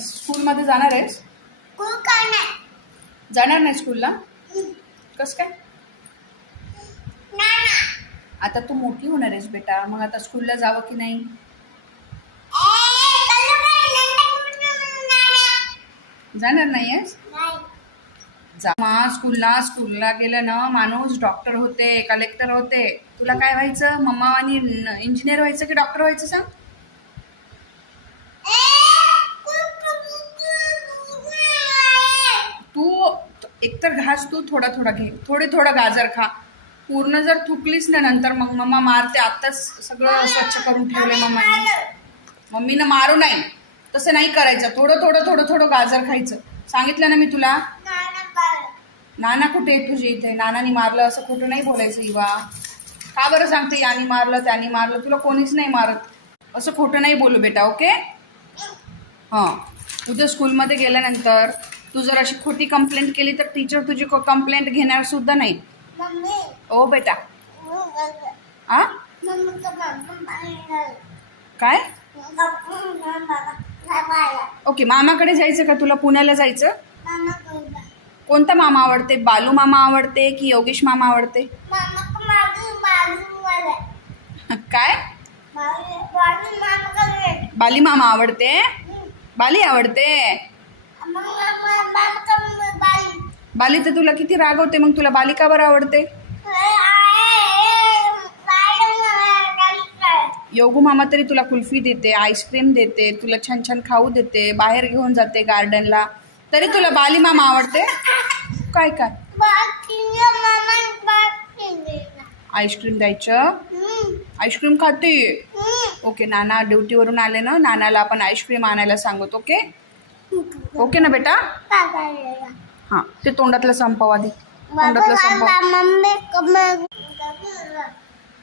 स्कूलमध्ये जाणार आहेस? जाणार नाही स्कूलला? कसं काय? आता तू मोठी होणार आहेस बेटा, मग आता स्कूलला जावं की नाही? जाणार नाही आहेस? जा स्कूलला गेलं ना माणूस डॉक्टर होते, कलेक्टर होते. तुला काय व्हायचं? मम्मा आणि इंजिनियर व्हायचं की डॉक्टर व्हायचं सांग? तू एकतर घास तू थोडा थोडा घे, थोडं गाजर खा. पूर्ण जर थुकलीस ना नंतर मग मम्मा मारते. आताच सगळं स्वच्छ करून ठेवले मम्मीनं मारू नाही. तसं नाही करायचं. थोडं गाजर खायचं. सांगितलं ना मी तुला. नाना कुठे आहे तुझे इथे? नानानी मारलं असं कुठं नाही बोलायचं इवा. का बरं सांगते यानी मारलं त्यानी मारलं? तुला कोणीच नाही मारत. असं खोटं नाही बोलू बेटा, ओके? हां, उद्या स्कूलमध्ये गेल्यानंतर तू जर अशी खोटी कंप्लेंट केली तर टीचर तुझी कंप्लेंट घेणार सुद्धा नाही. ओ बेटा. आ काय? ओके, मामाकडे जायचं का तुला? पुण्याला जायचं? कोणता मामा आवडते? बालू मामा आवडते की योगेश मामा आवडते? काय? बाली मामा आवडते? बाली आवडते? बाली तर तुला किती रागवते, मग तुला बाली का बरं आवडते? योगू मामा तरी तुला कुल्फी देते, आईस्क्रीम देते, तुला छान छान खाऊ देते, बाहेर घेऊन जाते गार्डनला, तरी तुला बाली मामा आवडते? काय काय आईस्क्रीम द्यायचं? आईस्क्रीम खाते? ओके, नाना ड्युटीवरून आले ना, नानाला आपण आईस्क्रीम आणायला सांगतो. ओके ओके ना बेटा? हां, ते तोंडातलं संपव आधी. तोंडातलं संपव.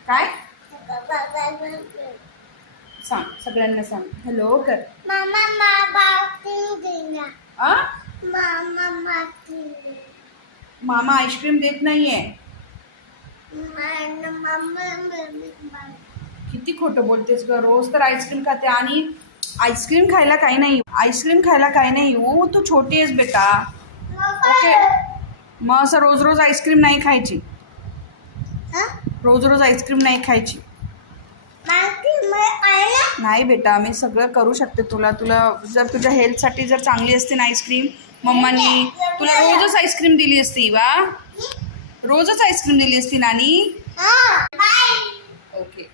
काय सांग? सगळ्यांना सांग हॅलो कर. मामा आईस्क्रीम देत नाहीये. किती खोटं बोलतेस ग? रोज तर आईस्क्रीम खाते. आणि आईस्क्रीम खायला काही नाही हो, तू छोटी आहेस बेटा. ओके, मग असं रोज आईस्क्रीम नाही खायची. रोज आईस्क्रीम नाही खायची. नाही बेटा, मी सगळं करू शकते. तुला जर तुझ्या हेल्थसाठी जर चांगली असते ना आईस्क्रीम, मम्मानी तुला रोजच आईस्क्रीम दिली असती वा. रोजच आईस्क्रीम दिली असती नानी. ओके.